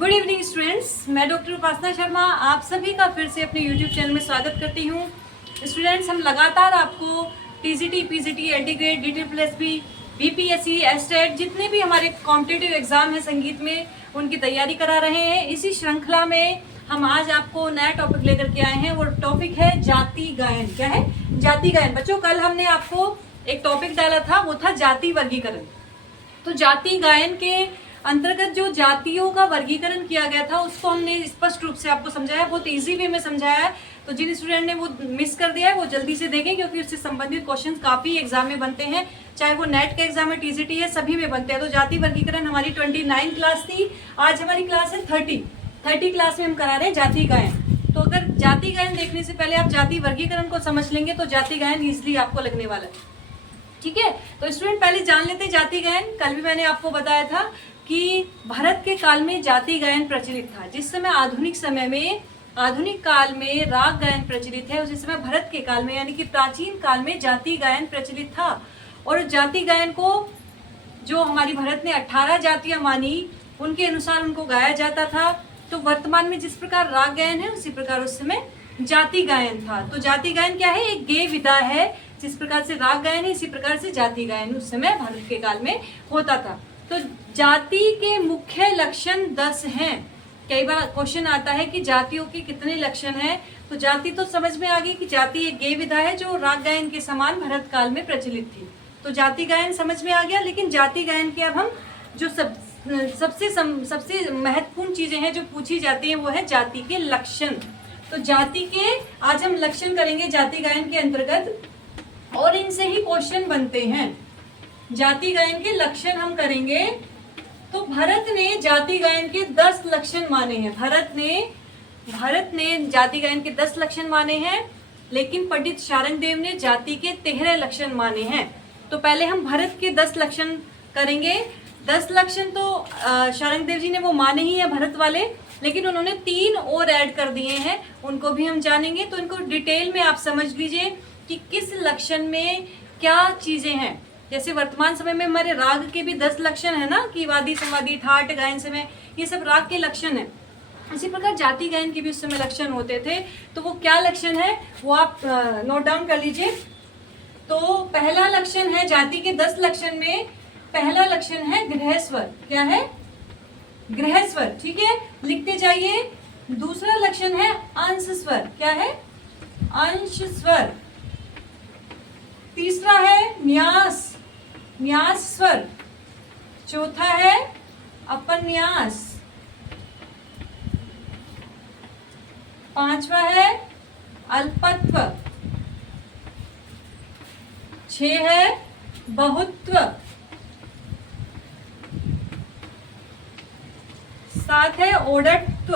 Good evening students, मैं doctor उपासना शर्मा आप सभी का फिर से अपने यूट्यूब चैनल में स्वागत करती हूँ। स्टूडेंट्स, हम लगातार आपको TGT, PGT, anti grade, DTSSB, BPSC, estate जितने भी हमारे कॉम्पिटिटिव एग्जाम है संगीत में उनकी तैयारी करा रहे हैं। इसी श्रृंखला में हम आज आपको नया टॉपिक लेकर के आए हैं। वो टॉपिक है जाति गायन। क्या है? जाति गायन। बच्चों, कल हमने आपको एक टॉपिक डाला था, वो था जाति वर्गीकरण। तो जाति गायन के अंतर्गत जो जातियों का वर्गीकरण किया गया था उसको हमने स्पष्ट रूप से आपको समझाया, बहुत इजी वे में समझाया है। तो जिन स्टूडेंट ने वो मिस कर दिया है वो जल्दी से देखें, क्योंकि उससे संबंधित क्वेश्चन काफी एग्जाम में बनते हैं, चाहे वो नेट का एग्जाम है, टीजीटी है, सभी में बनते हैं। तो जाति वर्गीकरण हमारी 29 क्लास थी, आज हमारी क्लास है 30 क्लास में हम करा रहे हैं जाति गायन। तो अगर जाति गायन देखने से पहले आप जाति वर्गीकरण को समझ लेंगे तो जाति गायन ईजिली आपको लगने वाला है। ठीक है, तो स्टूडेंट पहले जान लेते हैं जाति गायन। कल भी मैंने आपको बताया था कि भारत के काल में जाति गायन प्रचलित था। जिस समय आधुनिक काल में राग गायन प्रचलित है, उसी समय भारत के काल में यानी कि प्राचीन काल में जाति गायन प्रचलित था। और जाति गायन को जो हमारी भारत ने 18 जातियां मानी उनके अनुसार उनको गाया जाता था। तो वर्तमान में जिस प्रकार राग गायन है उसी प्रकार उस समय जाति गायन था। तो जाति गायन क्या है? एक गेय विधा है। जिस प्रकार से राग गायन है इसी प्रकार से जाति गायन उस समय भारत के काल में होता था। तो जाति के मुख्य लक्षण 10 हैं। कई बार क्वेश्चन आता है कि जातियों के कितने लक्षण हैं। तो जाति तो समझ में आ गई कि जाति एक गेय विधा है जो राग गायन के समान भारत काल में प्रचलित थी। तो जाति गायन समझ में आ गया। लेकिन जाति गायन के अब हम जो सबसे महत्वपूर्ण चीजें हैं जो पूछी जाती हैं वो है जाति के लक्षण। तो जाति के आज हम लक्षण करेंगे जाति गायन के अंतर्गत, और इनसे ही क्वेश्चन बनते हैं। जाति गायन के लक्षण हम करेंगे। तो भारत ने जाति गायन के 10 लक्षण माने हैं। भारत ने जाति गायन के 10 लक्षण माने हैं, लेकिन पंडित शारंगदेव ने जाति के 13 लक्षण माने हैं। तो पहले हम भारत के 10 लक्षण करेंगे। 10 लक्षण तो शारंगदेव जी ने वो माने ही है भारत वाले, लेकिन उन्होंने 3 और ऐड कर दिए हैं, उनको भी हम जानेंगे। तो इनको डिटेल में आप समझ लीजिए कि किस लक्षण में क्या चीजें हैं। जैसे वर्तमान समय में हमारे राग के भी 10 लक्षण है ना, कि वादी, संवादी, ठाट, गायन समय, ये सब राग के लक्षण है। इसी प्रकार जाति गायन के भी उस समय लक्षण होते थे। तो वो क्या लक्षण है वो आप नोट डाउन कर लीजिए। तो पहला लक्षण है जाति के 10 लक्षण में, पहला लक्षण है गृह स्वर। क्या है? गृह स्वर। ठीक है, लिखते जाइए। दूसरा लक्षण है अंश स्वर। क्या है? अंश स्वर। तीसरा है न्यास स्वर। चौथा है अपन्यास। पांचवा है अल्पत्व। 6 है बहुत्व। 7 है ओडत्व।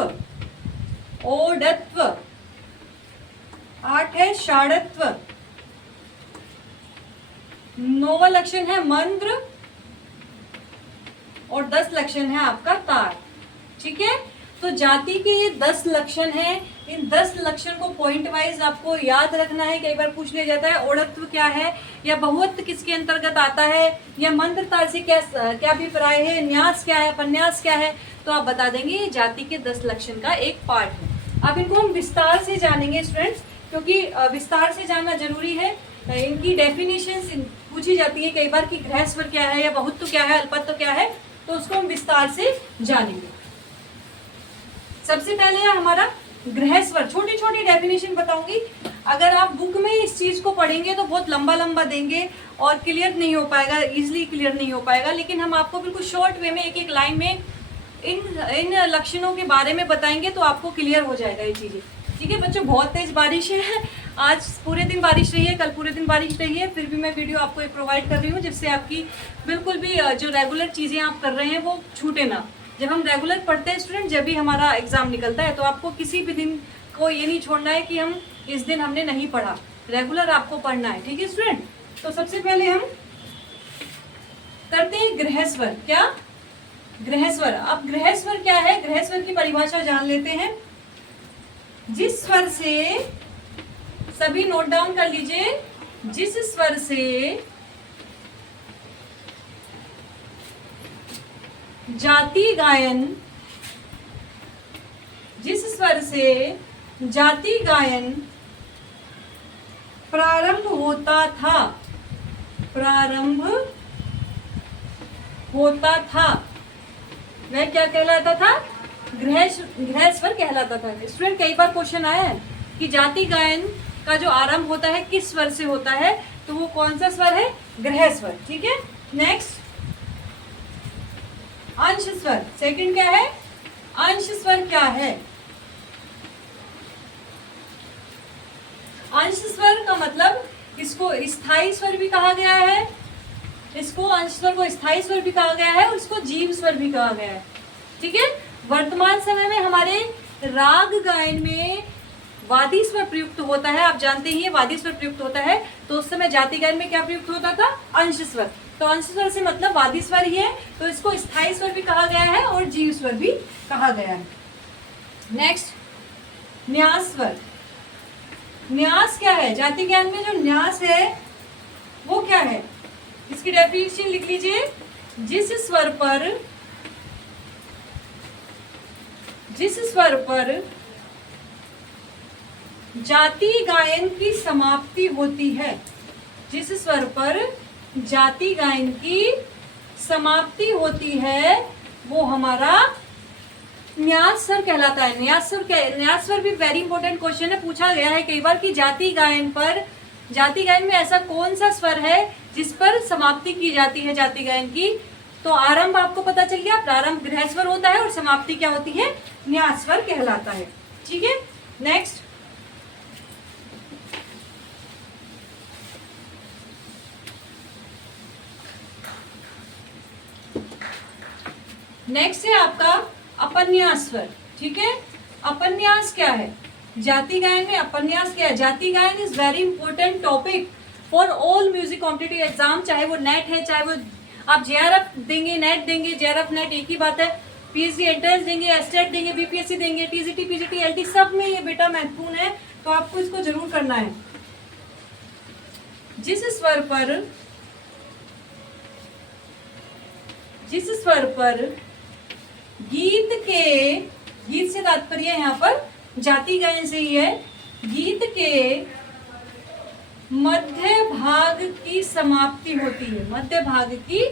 8 है षाढ़त्व। 9वां लक्षण है मंद्र, और 10 लक्षण है आपका तार। ठीक है, तो जाति के ये 10 लक्षण हैं। इन 10 लक्षण को पॉइंट वाइज आपको याद रखना है। कई बार पूछ लिया जाता है ओड़त्व क्या है, या बहुत्व किसके अंतर्गत आता है, या मंत्र तार से क्या अभिप्राय है, न्यास क्या है, उपन्यास क्या है, तो आप बता देंगे ये जाति के 10 लक्षण का एक पार्ट है। अब इनको हम विस्तार से जानेंगे स्टूडेंट्स, क्योंकि विस्तार से जानना जरूरी है। इनकी डेफिनेशन पूछी जाती है कई बार कि गृह स्वर क्या है, या बहुत्व क्या है, अल्पत्व क्या है, तो उसको हम विस्तार से जानेंगे। सबसे पहले है हमारा गृह स्वर। छोटी छोटी डेफिनेशन बताऊंगी। अगर आप बुक में इस चीज को पढ़ेंगे तो बहुत लंबा देंगे और क्लियर नहीं हो पाएगा, इजिली क्लियर नहीं हो पाएगा। लेकिन हम आपको बिल्कुल शॉर्ट वे में एक लाइन में इन लक्षणों के बारे में बताएंगे तो आपको क्लियर हो जाएगा ये चीजें। ठीक है बच्चों, बहुत तेज बारिश है, आज पूरे दिन बारिश रही है, कल पूरे दिन बारिश रही है, फिर भी मैं वीडियो आपको एक प्रोवाइड कर रही हूँ जिससे आपकी बिल्कुल भी जो रेगुलर चीजें आप कर रहे हैं वो छूटे ना। जब हम रेगुलर पढ़ते हैं स्टूडेंट, जब भी हमारा एग्जाम निकलता है, तो आपको किसी भी दिन को ये नहीं छोड़ना है कि हम इस दिन हमने नहीं पढ़ा, रेगुलर आपको पढ़ना है। ठीक है स्टूडेंट, तो सबसे पहले हम करते हैं गृह स्वर। क्या? गृह स्वर। अब गृह स्वर क्या है, गृह स्वर की परिभाषा जान लेते हैं। जिस स्वर से, सभी नोट डाउन कर लीजिए, जिस स्वर से जाति गायन स्वर से जाति गायन प्रारंभ होता था? प्रारंभ होता था, वह क्या कहलाता था? ग्रह स्वर कहलाता था। स्टूडेंट, कई बार क्वेश्चन आया है कि जाति गायन का जो आरंभ होता है किस स्वर से होता है, तो वो कौन सा स्वर है? ग्रह स्वर। ठीक है, नेक्स्ट अंश स्वर। सेकंड क्या है? अंश स्वर क्या है? अंश स्वर का मतलब इसको स्थायी स्वर भी कहा गया है, इसको अंश स्वर को स्थायी स्वर भी कहा गया है और इसको जीव स्वर भी कहा गया है। ठीक है, वर्तमान समय में हमारे राग गायन में वादी स्वर प्रयुक्त होता है। आप जानते ही वादी स्वर प्रयुक्त होता है, तो उस समय जाति गायन में क्या प्रयुक्त होता था? अंश स्वर। तो अंश स्वर से मतलब वादी स्वर ही है, तो इसको स्थायी स्वर भी कहा गया है और जीव स्वर भी कहा गया है। नेक्स्ट न्यास स्वर। न्यास क्या है? जाति गायन में जो न्यास है वो क्या है? इसकी डेफिनेशन लिख लीजिए। जिस स्वर पर जाति गायन की समाप्ति होती है, जिस स्वर पर जाति गायन की समाप्ति होती है वो हमारा न्यास स्वर कहलाता है। न्यास स्वर भी वेरी इंपॉर्टेंट क्वेश्चन है, पूछा गया है कई बार कि जाति गायन में ऐसा कौन सा स्वर है जिस पर समाप्ति की जाती है जाति गायन की। तो आरंभ आपको पता चल गया, प्रारंभ ग्रह स्वर होता है और समाप्ति क्या होती है? न्यास स्वर कहलाता है। ठीक है, नेक्स्ट नेक्स्ट है आपका अपन्यास स्वर। ठीक है, अपन्यास क्या है? जाति गायन में अपन्यास क्या है? जाति गायन is very important topic for all music competitive exam, चाहे वो नेट है, चाहे वो आप जेआरएफ देंगे, नेट देंगे, जेआरएफ नेट एक ही बात है, पीएचडी एंट्रेंस देंगे, एस्टेट देंगे, बीपीएससी देंगे, टीजीटी, पीजीटी, एलटी, सब में ये बेटा महत्वपूर्ण है, तो आपको इसको जरूर करना है। जिस स्वर पर गीत से तात्पर्य यहाँ पर जाति गायन से ही है, गीत के मध्य भाग की समाप्ति होती है, मध्य भाग की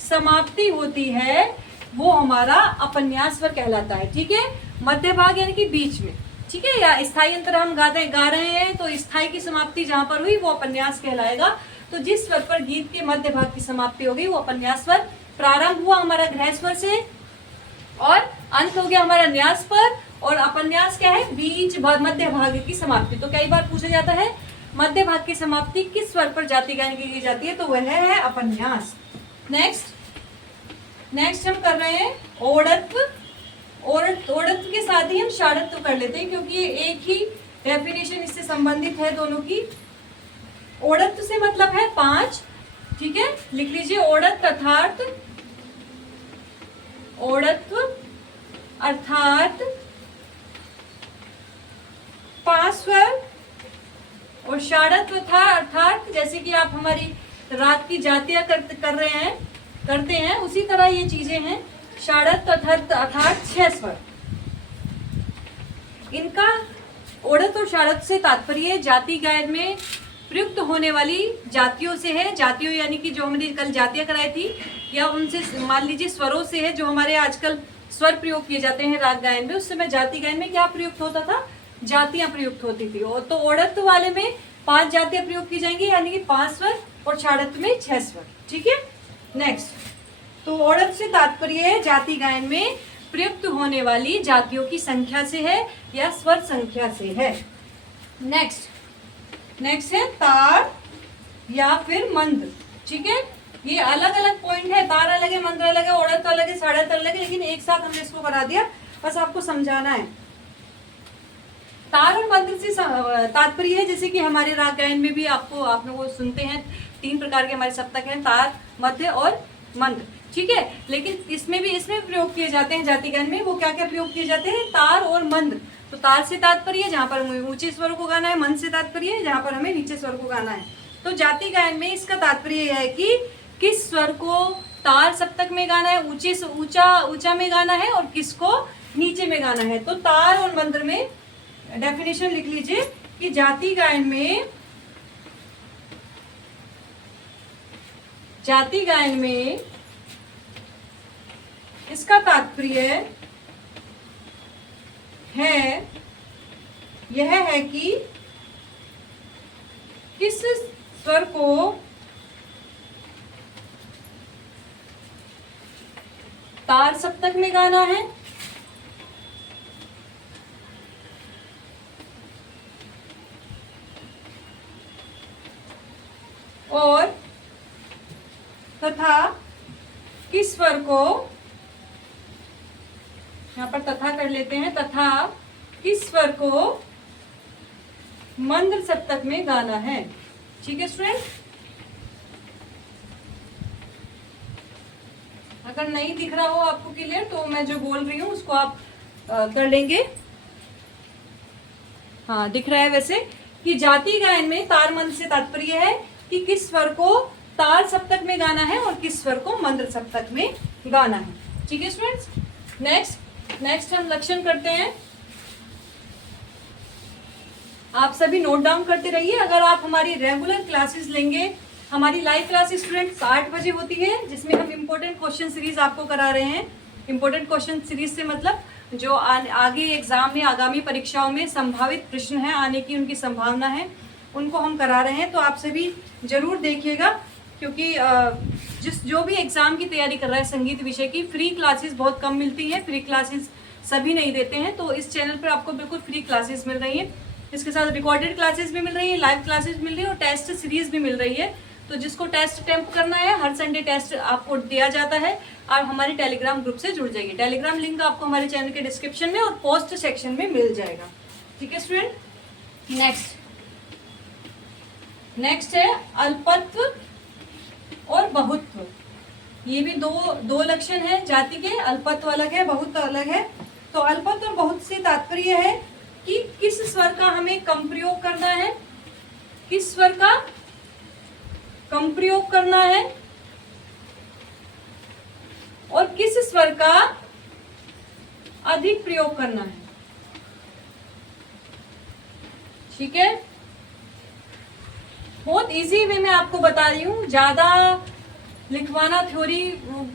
समाप्ति होती है, वो हमारा अपन्यास स्वर कहलाता है। ठीक है, मध्य भाग यानी कि बीच में। ठीक है, या स्थायी अंतर हम गा रहे हैं तो स्थायी की समाप्ति जहां पर हुई वो अपन्यास कहलाएगा। तो जिस स्वर पर गीत के मध्य भाग की समाप्ति हो गई वो अपन्यास स्वर। प्रारंभ हुआ हमारा ग्रह स्वर से और अंत हो गया हमारा न्यास पर, और अपन्यास क्या है? बीच मध्य भाग की समाप्ति। तो कई बार पूछा जाता है मध्य भाग की समाप्ति किस स्वर पर जाति गायन की जाती है, तो वह है अपन्यास। नेक्स्ट हम कर रहे हैं ओड़त्व। ओड़त्व के साथ ही हम षाढ़त्व कर लेते हैं क्योंकि ये एक ही डेफिनेशन इससे संबंधित है दोनों की। ओड़त्व से मतलब है 5। ठीक है, लिख लीजिए ओड़त्व अर्थात 5 स्वर, और षाढ़त्व था अर्थात जैसे कि आप हमारी राग की जातियां करते हैं उसी तरह ये चीजें हैं। षाढ़त्व अर्थात 6 स्वर। इनका ओड़त्व और षाढ़त्व से तात्पर्य जाति गायन में प्रयुक्त होने वाली जातियों से है। जातियों यानी कि जो हमने कल जातियां कराई थी, या उनसे मान लीजिए स्वरों से है, जो हमारे आजकल स्वर प्रयोग किए जाते हैं राग गायन में। उस समय जाति गायन में क्या प्रयुक्त होता था? जातियां प्रयुक्त होती थी। और तो ओड़त्व वाले में 5 जातियां प्रयोग की जाएंगी यानी कि 5 स्वर, और षाढ़त्व में 6 स्वर। ठीक है, नेक्स्ट तो ओड़त्व से तात्पर्य जाति गायन में प्रयुक्त होने वाली जातियों की संख्या से है या स्वर संख्या से है। नेक्स्ट है तार या फिर मंद। ठीक है, ये अलग अलग पॉइंट है, तार अलग है, मंत्र अलग है, ओड़त्व अलग है, षाढ़त्व अलग है, लेकिन एक साथ हमने इसको करा दिया, बस आपको समझाना है। तार और मंत्र से तात्पर्य है जैसे कि हमारे राग गायन में भी आप लोग वो सुनते हैं 3 प्रकार के हमारे सप्तक हैं, तार, मध्य और मंत्र। ठीक है, लेकिन इसमें प्रयोग किए जाते हैं जाति गायन में। वो क्या क्या प्रयोग किए जाते हैं? तार और मंत्र। तो तार से तात्पर्य जहाँ पर हमें ऊंचे स्वरों को गाना है, मंत्र से तात्पर्य जहाँ पर हमें नीचे स्वर को गाना है। तो जाति गायन में इसका तात्पर्य यह है कि किस स्वर को तार सप्तक में गाना है, ऊंचे से ऊंचा में गाना है, और किसको नीचे में गाना है। तो तार और मंद्र में डेफिनेशन लिख लीजिए कि जाति गायन में इसका तात्पर्य है यह है कि किस स्वर को तार सप्तक में गाना है और तथा किस स्वर को, यहां पर तथा कर लेते हैं, तथा किस स्वर को मंद्र सप्तक में गाना है। ठीक है स्टूडेंट, अगर नहीं दिख रहा हो आपको क्लियर तो मैं जो बोल रही हूँ उसको आप कर लेंगे। हाँ दिख रहा है वैसे कि जाति गायन में तार मंद्र से तात्पर्य है कि किस स्वर को तार सप्तक में गाना है और किस स्वर को मंद्र सप्तक में गाना है। ठीक है स्टूडेंट्स, नेक्स्ट हम लक्षण करते हैं। आप सभी नोट डाउन करते रहिए। अगर आप हमारी रेगुलर क्लासेस लेंगे, हमारी लाइव क्लास स्टूडेंट्स 8 बजे होती है, जिसमें हम इम्पोर्टेंट क्वेश्चन सीरीज आपको करा रहे हैं। इम्पोर्टेंट क्वेश्चन सीरीज से मतलब जो आगे एग्जाम में, आगामी परीक्षाओं में संभावित प्रश्न है आने की, उनकी संभावना है, उनको हम करा रहे हैं। तो आप सभी जरूर देखिएगा, क्योंकि जो भी एग्जाम की तैयारी कर रहा है संगीत विषय की, फ्री क्लासेस बहुत कम मिलती हैं, फ्री क्लासेस सभी नहीं देते हैं। तो इस चैनल पर आपको बिल्कुल फ्री क्लासेस मिल रही हैं। इसके साथ रिकॉर्डेड क्लासेस भी मिल रही है, लाइव क्लासेस मिल रही है और टेस्ट सीरीज भी मिल रही है। तो जिसको टेस्ट अटेम्प्ट करना है, हर संडे टेस्ट आपको दिया जाता है। आप हमारे टेलीग्राम ग्रुप से जुड़ जाइए। टेलीग्राम लिंक आपको हमारे चैनल के डिस्क्रिप्शन में और पोस्ट सेक्शन में मिल जाएगा। ठीक है स्टूडेंट, नेक्स्ट है अल्पत्व और बहुत्व। ये भी दो लक्षण है जाति के, अल्पत्व अलग है, बहुत्व अलग है। तो अल्पत्व और बहुत्व से तात्पर्य है कि किस स्वर का हमें कम प्रयोग करना है, किस स्वर का कम प्रयोग करना है और किस स्वर का अधिक प्रयोग करना है। ठीक है, बहुत इजी वे में आपको बता रही हूँ, ज्यादा लिखवाना थ्योरी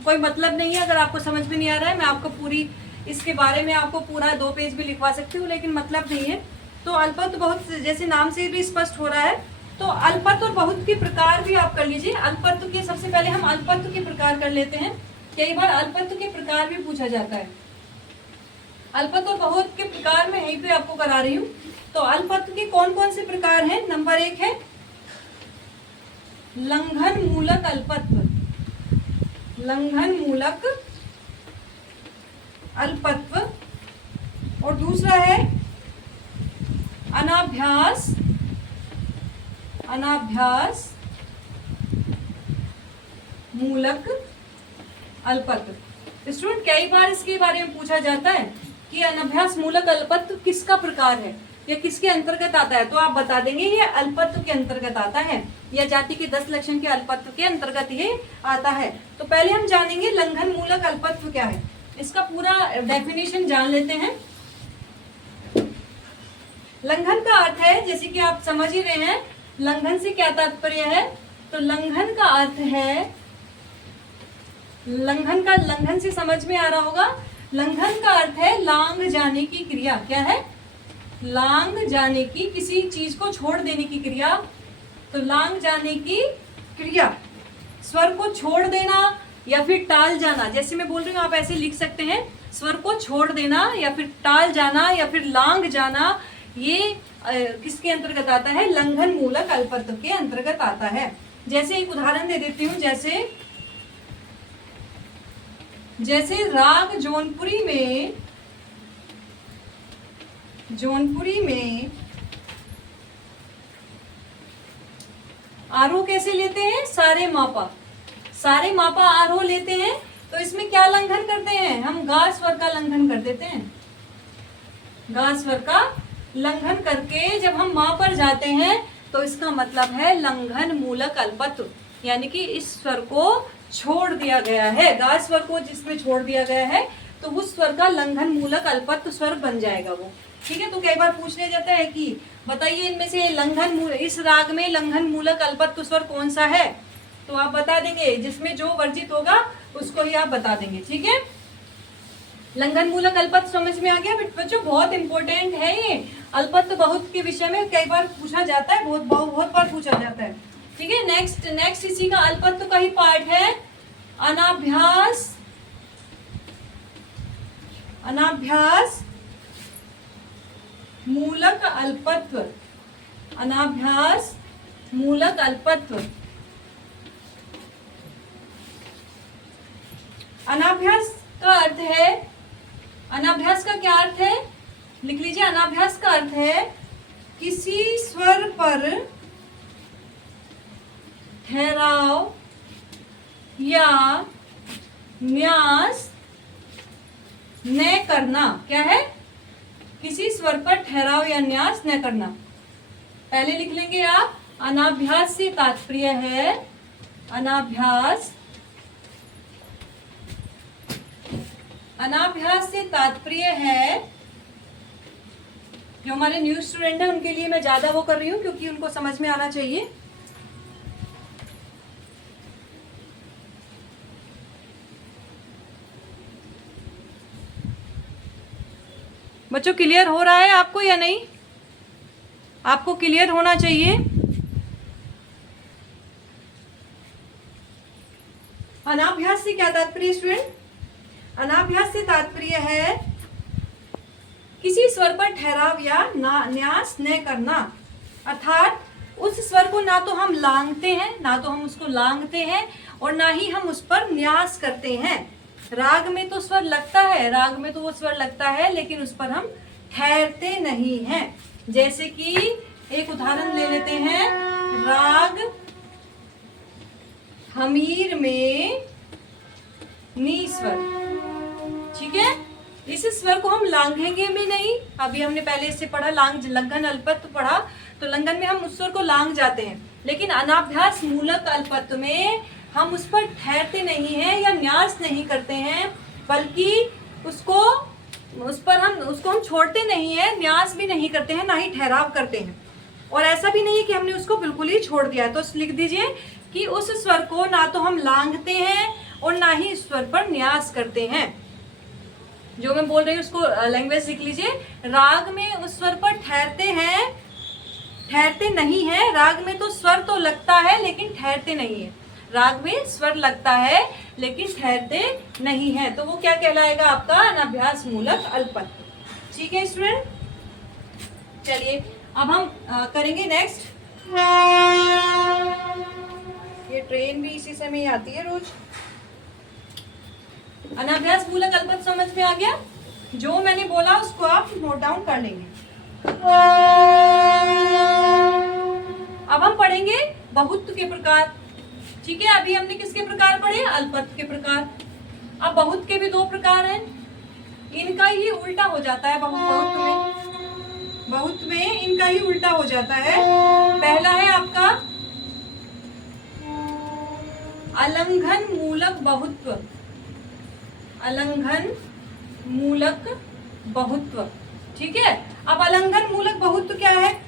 कोई मतलब नहीं है। अगर आपको समझ में नहीं आ रहा है, मैं आपको पूरी इसके बारे में आपको पूरा 2 पेज भी लिखवा सकती हूँ, लेकिन मतलब नहीं है। तो अल्पत्व बहुत, जैसे नाम से भी स्पष्ट हो रहा है, तो अल्पत्व और बहुत्व के प्रकार भी आप कर लीजिए। अल्पत्व के सबसे पहले हम अल्पत्व के प्रकार कर लेते हैं। कई बार अल्पत्व के प्रकार भी पूछा जाता है। अल्पत्व और बहुत्व के प्रकार में यहीं पे आपको करा रही हूँ। तो अल्पत्व के कौन कौन से प्रकार हैं? नंबर 1 है लंघन मूलक अल्पत्व, लंघन मूलक अल्पत्व। और दूसरा है अनाभ्यास मूलक अल्पत्व। स्टूडेंट, कई बार इसके बारे में पूछा जाता है कि अनाभ्यास मूलक अल्पत्व किसका प्रकार है या किसके अंतर्गत आता है, तो आप बता देंगे ये अल्पत्व के अंतर्गत आता है या जाति के 10 लक्षण के अल्पत्व के अंतर्गत ये आता है। तो पहले हम जानेंगे लंघन मूलक अल्पत्व क्या है, इसका पूरा डेफिनेशन जान लेते हैं। लंघन का अर्थ है, जैसे कि आप समझ ही रहे हैं लंघन से क्या तात्पर्य है। तो लंघन का अर्थ है, लंघन से समझ में आ रहा होगा, लंघन का अर्थ है लांघ जाने की क्रिया। क्या है? लांघ जाने की, किसी चीज को छोड़ देने की क्रिया। तो लांघ जाने की क्रिया, स्वर को छोड़ देना या फिर टाल जाना। जैसे मैं बोल रही हूँ आप ऐसे लिख सकते हैं, स्वर को छोड़ देना या फिर टाल जाना या फिर लांघ जाना, ये किसके अंतर्गत आता है? लंघन मूलक अल्पत्व के अंतर्गत आता है। जैसे एक उदाहरण दे देती हूँ, जैसे राग जौनपुरी में आरोह कैसे लेते हैं? सारे मापा आरोह लेते हैं। तो इसमें क्या लंघन करते हैं? हम गा स्वर का लंघन कर देते हैं। गा स्वर का लंघन करके जब हम मां पर जाते हैं तो इसका मतलब है लंघन मूलक अल्पत्व, यानी कि इस स्वर को छोड़ दिया गया है। गा स्वर को जिसमें छोड़ दिया गया है तो उस स्वर का लंघन मूलक अल्पत्व स्वर बन जाएगा वो। ठीक है, तो कई बार पूछ लिया जाता है कि बताइए इनमें से इस राग में लंघन मूलक अल्पत्व स्वर कौन सा है, तो आप बता देंगे, जिसमें जो वर्जित होगा उसको ही आप बता देंगे। ठीक है, लंघन मूलक अल्पत्व समझ में आ गया बच्चों, बहुत इंपॉर्टेंट है ये। अल्पत्व बहुत के विषय में कई बार पूछा जाता है, बहुत बार पूछा जाता है। ठीक है, नेक्स्ट इसी का अल्पत्व का ही पार्ट है अनाभ्यास मूलक अल्पत्व। अनाभ्यास मूलक अल्पत्व। अनाभ्यास का अर्थ है, अनाभ्यास का क्या अर्थ है, लिख लीजिए। अनाभ्यास का अर्थ है किसी स्वर पर ठहराव या न्यास न करना। क्या है, किसी स्वर पर ठहराव या न्यास न करना। पहले लिख लेंगे आप, अनाभ्यास से तात्पर्य है, अनाभ्यास से तात्पर्य है, जो हमारे न्यू स्टूडेंट है उनके लिए मैं ज्यादा वो कर रही हूँ क्योंकि उनको समझ में आना चाहिए। बच्चों क्लियर हो रहा है आपको या नहीं? आपको क्लियर होना चाहिए। अनाभ्यास से क्या तात्पर्य स्टूडेंट? अनाभ्यास से तात्पर्य है किसी स्वर पर ठहराव या न्यास न करना, अर्थात उस स्वर को ना तो हम लांघते हैं, ना तो हम उसको लांघते हैं और ना ही हम उस पर न्यास करते हैं। राग में तो स्वर लगता है, राग में तो वो स्वर लगता है, लेकिन उस पर हम ठहरते नहीं हैं। जैसे कि एक उदाहरण ले लेते हैं, राग हमीर में नी स्वर। ठीक है, इस स्वर को हम लांघेंगे भी नहीं। अभी हमने पहले इससे पढ़ा लंघन अल्पत्व पढ़ा, तो लंघन में हम उस स्वर को लांघ जाते हैं, लेकिन अनाभ्यास मूलक अल्पत्व में हम उस पर ठहरते नहीं हैं या न्यास नहीं करते हैं, बल्कि उसको हम छोड़ते नहीं है, न्यास भी नहीं करते हैं, ना ही ठहराव करते हैं। और ऐसा भी नहीं है कि हमने उसको बिल्कुल ही छोड़ दिया है। तो लिख दीजिए कि उस स्वर को ना तो हम लांघते हैं और ना ही इस स्वर पर न्यास करते हैं। जो मैं बोल रही हूँ उसको लैंग्वेज लिख लीजिए। राग में उस स्वर पर ठहरते नहीं है। राग में तो स्वर तो लगता है लेकिन ठहरते नहीं है। राग में स्वर लगता है लेकिन ठहरते नहीं है, तो वो क्या कहलाएगा? आपका अनाभ्यास मूलक अल्पत्व। ठीक है स्टूडेंट, चलिए अब हम करेंगे नेक्स्ट। ये ट्रेन भी इसी समय आती है रोज। अनाभ्यास मूलक अल्पत्व समझ में आ गया? जो मैंने बोला उसको आप नोट डाउन कर लेंगे। अब हम पढ़ेंगे बहुत्व के प्रकार। ठीक है, अभी हमने किसके प्रकार पढ़े? अल्पत्व के प्रकार। अब बहुत के भी दो प्रकार हैं, इनका ही उल्टा हो जाता है। बहुत में इनका ही उल्टा हो जाता है। पहला है आपका अलंघन मूलक बहुत्व। अलंघन मूलक बहुत्व। ठीक है, अब अलंघन मूलक बहुत्व क्या है,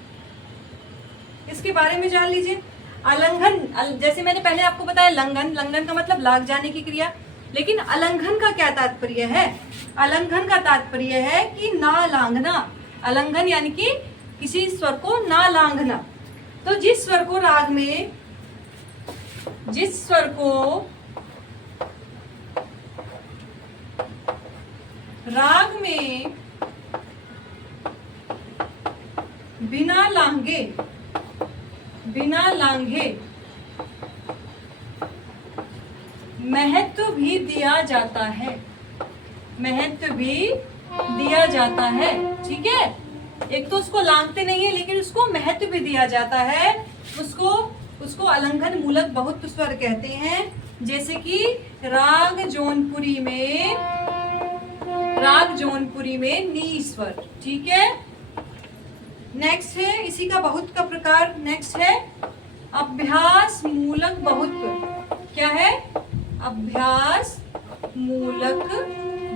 इसके बारे में जान लीजिए। अलंघन, जैसे मैंने पहले आपको बताया, लंघन का मतलब लाग जाने की क्रिया, लेकिन अलंघन का क्या तात्पर्य है? अलंघन का तात्पर्य है कि ना लांघना। अलंघन यानी कि किसी स्वर को ना लांघना। तो जिस स्वर को राग में बिना लांघे महत्व भी दिया जाता है। ठीक है, एक तो उसको लांघते नहीं है लेकिन उसको महत्व भी दिया जाता है, उसको अलंघन मूलक बहुत्व स्वर कहते हैं। जैसे कि राग जौनपुरी में नी स्वर। ठीक है, नेक्स्ट है इसी का बहुत का प्रकार। नेक्स्ट है अभ्यास मूलक बहुत्व। क्या है? अभ्यास मूलक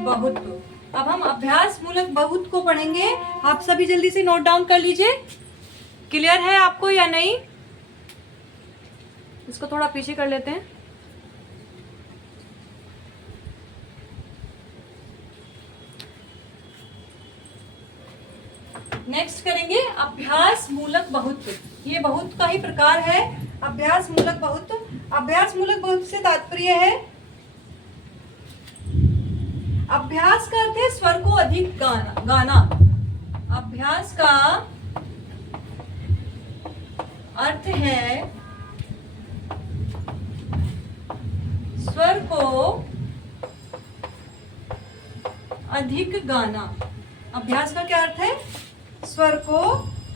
बहुत। अब हम अभ्यास मूलक बहुत को पढ़ेंगे। आप सभी जल्दी से नोट डाउन कर लीजिए। क्लियर है आपको या नहीं? इसको थोड़ा पीछे कर लेते हैं। नेक्स्ट करेंगे अभ्यास मूलक बहुत। ये बहुत का ही प्रकार है, अभ्यास मूलक बहुत। अभ्यास मूलक बहुत से तात्पर्य है, अभ्यास का अर्थ है स्वर को अधिक गाना। अभ्यास का अर्थ है स्वर को अधिक गाना। अभ्यास का क्या अर्थ है? स्वर को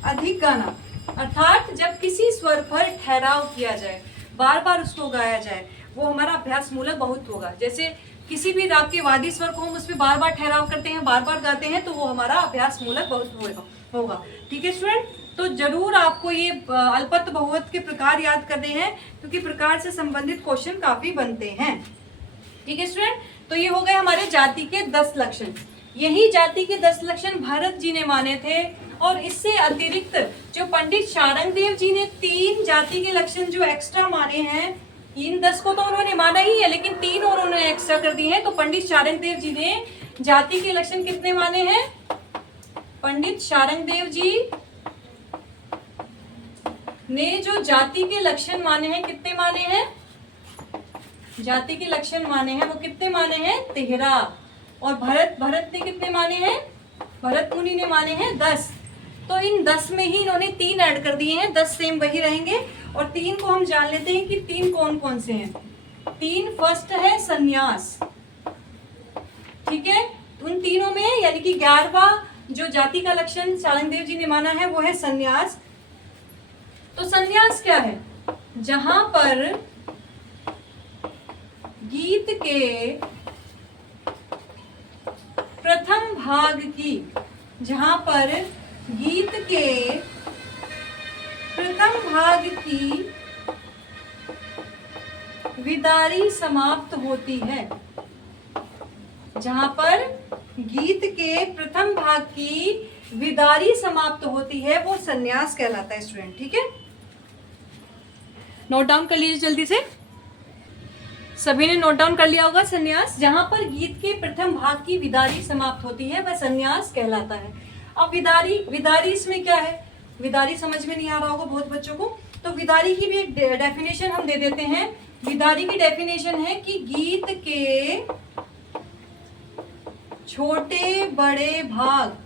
अधिक गाना, अर्थात जब किसी स्वर पर ठहराव किया जाए, बार बार उसको गाया जाए, वो हमारा अभ्यास मूलक बहुत होगा। जैसे किसी भी राग के वादी स्वर को हम उस पर बार बार ठहराव करते हैं, बार बार गाते हैं, तो वो हमारा अभ्यास मूलक बहुत होगा। ठीक है स्टूडेंट, तो जरूर आपको ये अल्पत्व बहुवत के प्रकार याद करने हैं, क्योंकि प्रकार से संबंधित क्वेश्चन काफी बनते हैं। ठीक है स्टूडेंट, तो ये हो गए हमारे जाति के 10 लक्षण। यही जाति के 10 लक्षण भरत जी ने माने थे, और इससे अतिरिक्त जो पंडित शारंगदेव जी ने 3 जाति के लक्षण जो एक्स्ट्रा माने हैं, इन 10 को तो उन्होंने माना ही है, लेकिन 3 और उन्होंने एक्स्ट्रा कर दिए हैं। तो पंडित शारंगदेव जी ने जाति के लक्षण कितने माने हैं? पंडित शारंगदेव जी ने जो जाति के लक्षण माने हैं, कितने माने हैं? जाति के लक्षण माने हैं, वो कितने माने हैं? 13। और भरत ने कितने माने हैं? भरत मुनि ने माने हैं 10। तो इन 10 में ही इन्होंने 3 ऐड कर दिए हैं, 10 सेम वही रहेंगे। और 3 को हम जान लेते हैं कि 3 कौन कौन से हैं। 3 फर्स्ट है संन्यास। ठीक है, उन तीनों में यानी कि 11वां जो जाति का लक्षण शारंगदेव जी ने माना है वो है संन्यास। तो संन्यास क्या है? जहां पर गीत के प्रथम भाग की, जहां पर गीत के प्रथम भाग की विदारी समाप्त होती है। जहां पर गीत के प्रथम भाग की विदारी समाप्त होती है, वो संन्यास कहलाता है स्टूडेंट। ठीक है, नोट डाउन कर लीजिए जल्दी से। सभी ने नोट डाउन कर लिया होगा। संन्यास, जहां पर गीत के प्रथम भाग की विदारी समाप्त होती है, वह संन्यास कहलाता है। अब विदारी इसमें क्या है? विदारी समझ में नहीं आ रहा होगा बहुत बच्चों को, तो विदारी की भी एक डेफिनेशन हम दे देते हैं। विदारी की डेफिनेशन है कि गीत के छोटे बड़े भाग,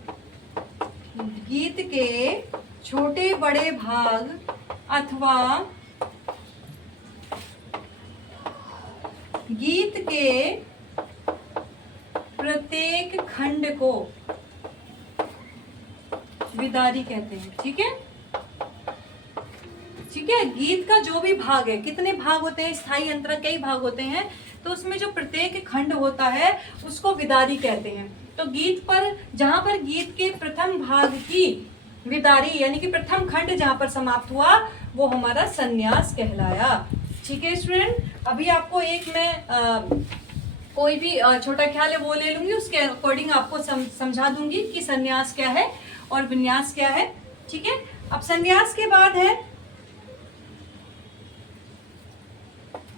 गीत के छोटे बड़े भाग अथवा गीत के प्रत्येक खंड को विदारी कहते हैं। ठीक है, ठीक है, गीत का जो भी भाग है, कितने भाग होते हैं? स्थायी अंतरा कई भाग होते हैं, तो उसमें जो प्रत्येक खंड होता है उसको विदारी कहते हैं। तो गीत पर, जहां पर गीत के प्रथम भाग की विदारी यानी कि प्रथम खंड जहां पर समाप्त हुआ, वो हमारा संन्यास कहलाया। ठीक है स्टूडेंट, अभी आपको एक मैं कोई भी छोटा ख्याल है वो ले लूंगी, उसके अकॉर्डिंग आपको समझा दूंगी कि संन्यास क्या है और विन्यास क्या है। ठीक है, अब संन्यास के बाद है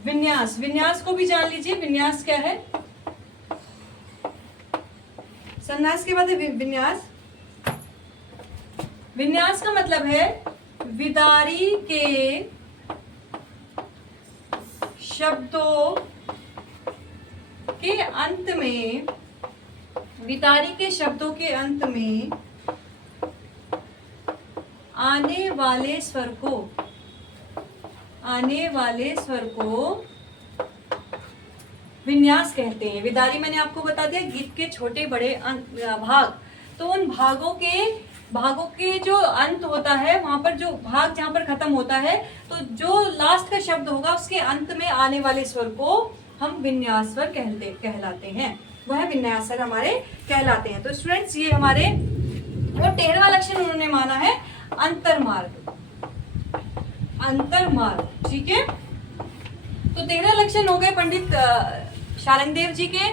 विन्यास। विन्यास को भी जान लीजिए, विन्यास क्या है? संन्यास के बाद है विन्यास। विन्यास का मतलब है विदारी के शब्दों के अंत में, विदारी के शब्दों के अंत में आने वाले स्वर को विन्यास कहते हैं। विदारी मैंने आपको बता दिया, गीत के छोटे बड़े भाग, तो उन भागों के जो अंत होता है, वहां पर जो भाग जहां पर खत्म होता है, तो जो लास्ट का शब्द होगा उसके अंत में आने वाले स्वर को हम विन्यास स्वर कहलाते हैं। वह विन्यास स्वर हमारे कहलाते हैं। तो स्टूडेंट्स, ये हमारे वो 13वां लक्षण उन्होंने माना है अंतर्मार्ग। ठीक है, तो 13 लक्षण हो गए पंडित शारंगदेव जी के।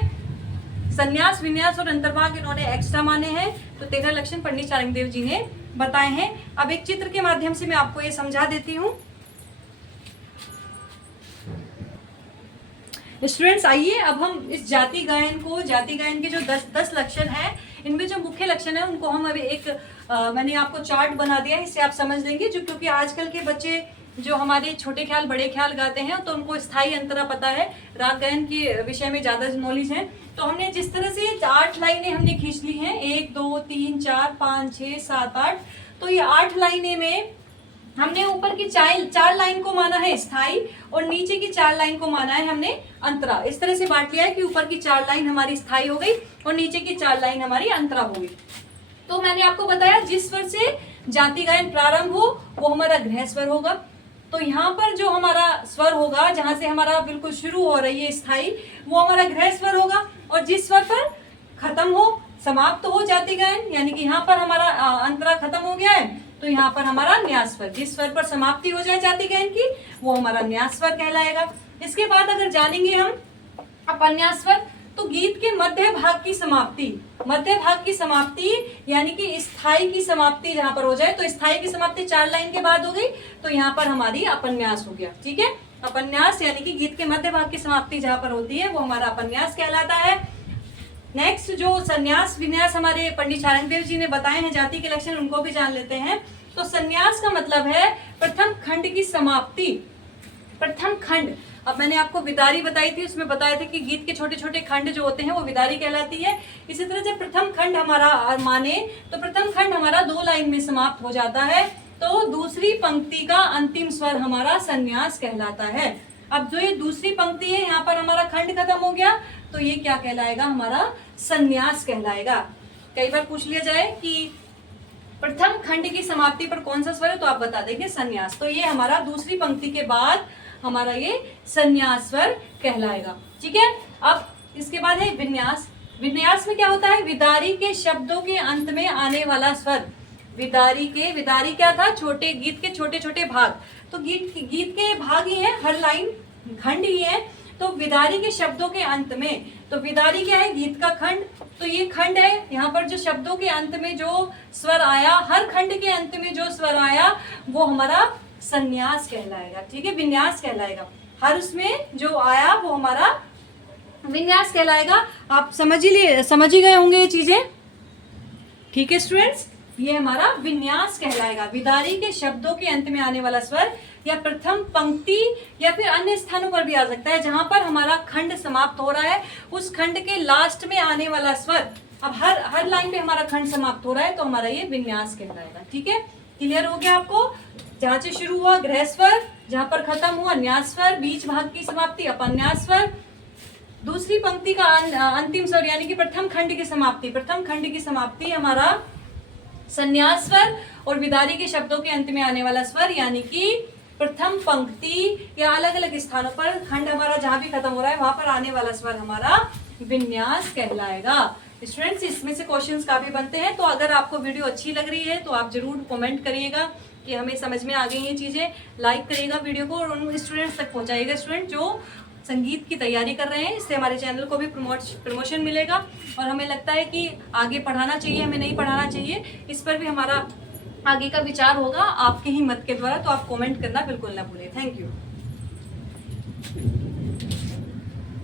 संन्यास, विन्यास और अंतर्भाग इन्होंने एक्स्ट्रा माने हैं। तो 13 लक्षण पंडित चाणक्यदेव जी ने बताए हैं। अब एक चित्र के माध्यम से मैं आपको ये समझा देती हूँ। स्टूडेंट्स आइए अब हम इस जाति गायन के जो 10 लक्षण हैं, इनमें जो मुख्य लक्षण है उनको हम अभी एक मैंने आपको चार्ट बना दिया है, इससे आप समझ लेंगे। जो क्योंकि आजकल के बच्चे जो हमारे छोटे ख्याल बड़े ख्याल गाते हैं तो उनको स्थायी अंतरा पता है, राग गायन के विषय में ज्यादा नॉलेज है। तो हमने जिस तरह से 8 लाइनें हमने खींच ली हैं, 1 2 3 4 5 6 7 8, तो ये 8 लाइनें में हमने ऊपर की 4 लाइन को माना है स्थाई और नीचे की 4 लाइन को माना है हमने अंतरा। इस तरह से बांट लिया है कि ऊपर की 4 लाइन हमारी स्थाई हो गई और नीचे की 4 लाइन हमारी अंतरा हो गई। तो मैंने आपको बताया जिस स्वर से जाति गायन प्रारंभ हो वो हमारा गृह स्वर होगा। तो यहाँ पर जो हमारा स्वर होगा, जहां से हमारा बिल्कुल शुरू हो रही है स्थाई, वो हमारा गृह स्वर होगा। और जिस स्वर पर खत्म हो, समाप्त हो जाति गायन, यानी कि यहाँ पर हमारा अंतरा खत्म हो गया है, तो यहाँ पर हमारा न्यास स्वर, जिस स्वर पर समाप्ति हो जाए जाति गायन की, वो हमारा न्यास स्वर कहलाएगा। इसके बाद अगर जानेंगे हम अपन्यास स्वर, तो गीत के मध्य भाग की समाप्ति यानी कि स्थाई की समाप्ति जहां पर हो जाए, तो स्थाई की समाप्ति 4 लाइन के बाद हो गई, तो यहाँ पर हमारी अपन्यास हो गया। ठीक है, अपन्यास यानी कि गीत के मध्य भाग की समाप्ति जहां पर होती है वो हमारा अपन्यास कहलाता है। नेक्स्ट जो संन्यास विन्यास हमारे पंडित चाणक्यदेव जी ने बताए हैं जाति के लक्षण, उनको भी जान लेते हैं। तो संन्यास का मतलब है प्रथम खंड की समाप्ति। प्रथम खंड, अब मैंने आपको विदारी बताई थी, उसमें बताया था कि गीत के छोटे छोटे खंड जो होते हैं वो विदारी कहलाती है। इसी तरह जब प्रथम खंड हमारा माने तो प्रथम खंड हमारा 2 लाइन में समाप्त हो जाता है, तो दूसरी पंक्ति का अंतिम स्वर हमारा संन्यास कहलाता है। अब जो ये दूसरी पंक्ति है, यहाँ पर हमारा खंड खत्म हो गया, तो ये क्या कहलाएगा, हमारा संन्यास कहलाएगा। कई बार पूछ लिया जाए कि प्रथम खंड की समाप्ति पर कौन सा स्वर है, तो आप बता देंगे संन्यास। तो ये हमारा दूसरी पंक्ति के बाद हमारा ये संन्यास स्वर कहलाएगा। ठीक है, अब इसके बाद है विन्यास। विन्यास में क्या होता है, विदारी के शब्दों के अंत में आने वाला स्वर। विदारी क्या था, छोटे गीत के छोटे छोटे भाग, तो गीत के भाग ही है, हर लाइन खंड ही है। तो विदारी के शब्दों के अंत में, तो विदारी क्या है, गीत का खंड, तो ये खंड है। यहाँ पर जो शब्दों के अंत में जो स्वर आया, हर खंड के अंत में जो स्वर आया वो हमारा संन्यास कहलाएगा। ठीक है, विन्यास कहलाएगा। हर उसमें जो आया वो हमारा विन्यास कहलाएगा। आप समझ ही गए होंगे ये चीजें। ठीक है स्टूडेंट्स, ये हमारा विन्यास कहलाएगा। विदारी के शब्दों के अंत में आने वाला स्वर, या प्रथम पंक्ति, या फिर अन्य स्थानों पर भी आ सकता है जहां पर हमारा खंड समाप्त हो रहा है, उस खंड के लास्ट में आने वाला स्वर। अब हर लाइन पे हमारा खंड समाप्त हो रहा है, तो हमारा ये विन्यास कहलाएगा। ठीक है, क्लियर हो गया आपको। जहां से शुरू हुआ गृह स्वर, जहां पर खत्म हुआ न्यास स्वर, बीच भाग की समाप्ति अपन्यास स्वर, दूसरी पंक्ति का अंतिम स्वर यानी कि प्रथम खंड की समाप्ति हमारा संन्यास स्वर, और विदारी के शब्दों के अंत में आने वाला स्वर यानी कि प्रथम पंक्ति या अलग अलग स्थानों पर खंड हमारा जहां भी खत्म हो रहा है वहां पर आने वाला स्वर हमारा विन्यास कहलाएगा। स्टूडेंट्स, इसमें से क्वेश्चंस काफी बनते हैं, तो अगर आपको वीडियो अच्छी लग रही है तो आप जरूर कमेंट करिएगा कि हमें समझ में आ गई ये चीजें, लाइक करिएगा वीडियो को और उन स्टूडेंट्स तक पहुंचाइएगा, स्टूडेंट जो संगीत की तैयारी कर रहे हैं। इससे हमारे चैनल को भी प्रमोशन मिलेगा और हमें लगता है कि आगे पढ़ाना चाहिए, हमें नहीं पढ़ाना चाहिए, इस पर भी हमारा आगे का विचार होगा आपके ही मत के द्वारा। तो आप कमेंट करना बिल्कुल ना भूलें। Thank you.